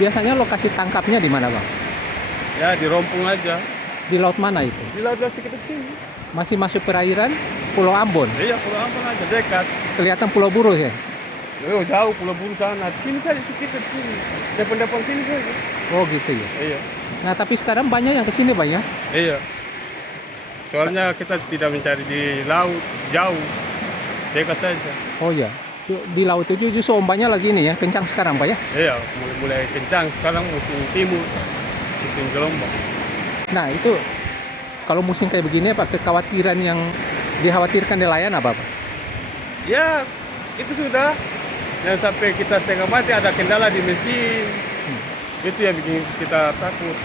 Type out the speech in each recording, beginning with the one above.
biasanya lokasi tangkapnya di mana, Bang? Ya di Rompung aja. Di laut mana itu? Di laut sekitar sini. Masih masuk perairan Pulau Ambon. Iya, Pulau Ambon aja dekat. Kelihatan Pulau Buruh ya? Oh, jauh Pulau Buru sana. Sini saja sekitar sini. Depan-depan sini saja. Oh gitu ya. Iya. Nah tapi sekarang banyak yang kesini, Bang ya? Iya. Soalnya kita tidak mencari di laut jauh. Dekat saja. Oh ya. Di laut itu justru ombaknya lagi ini ya, kencang sekarang, Pak ya? Iya, mulai kencang. Sekarang musim timur. Musim gelombang. Nah itu kalau musim kayak begini Pak, kekhawatiran yang dikhawatirkan nelayan apa Pak? Ya, itu sudah. Yang sampai kita setengah mati ada kendala di mesin. Itu yang bikin kita takut.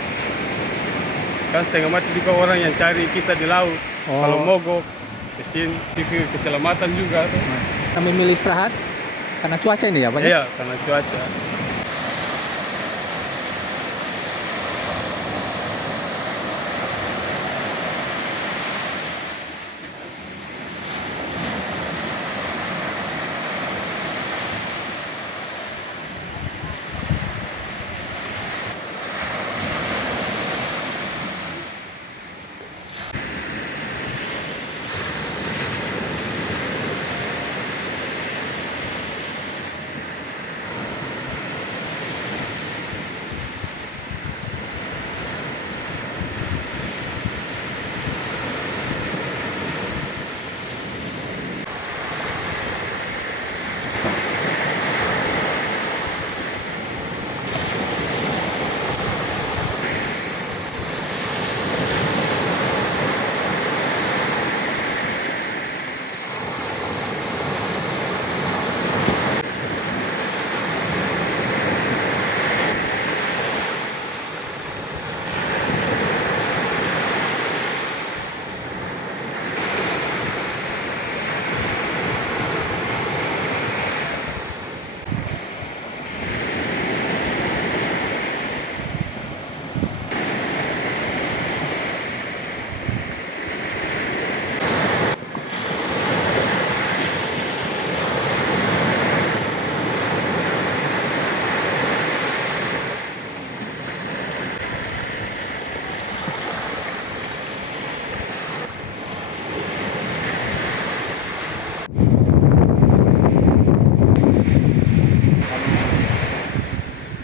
Kan setengah mati juga orang yang cari kita di laut. Oh. Kalau mogok, mesin, keselamatan juga. Kami milih istirahat karena cuaca ini ya Pak? Iya, karena cuaca.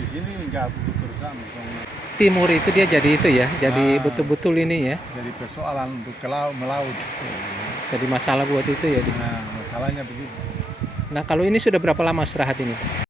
Di sini nggak betul-betul Timur itu dia jadi itu ya, jadi Ah. betul-betul ini ya, jadi persoalan untuk ke laut melaut. jadi masalah buat itu ya. Nah, masalahnya begitu. Nah kalau ini sudah berapa lama istirahat ini?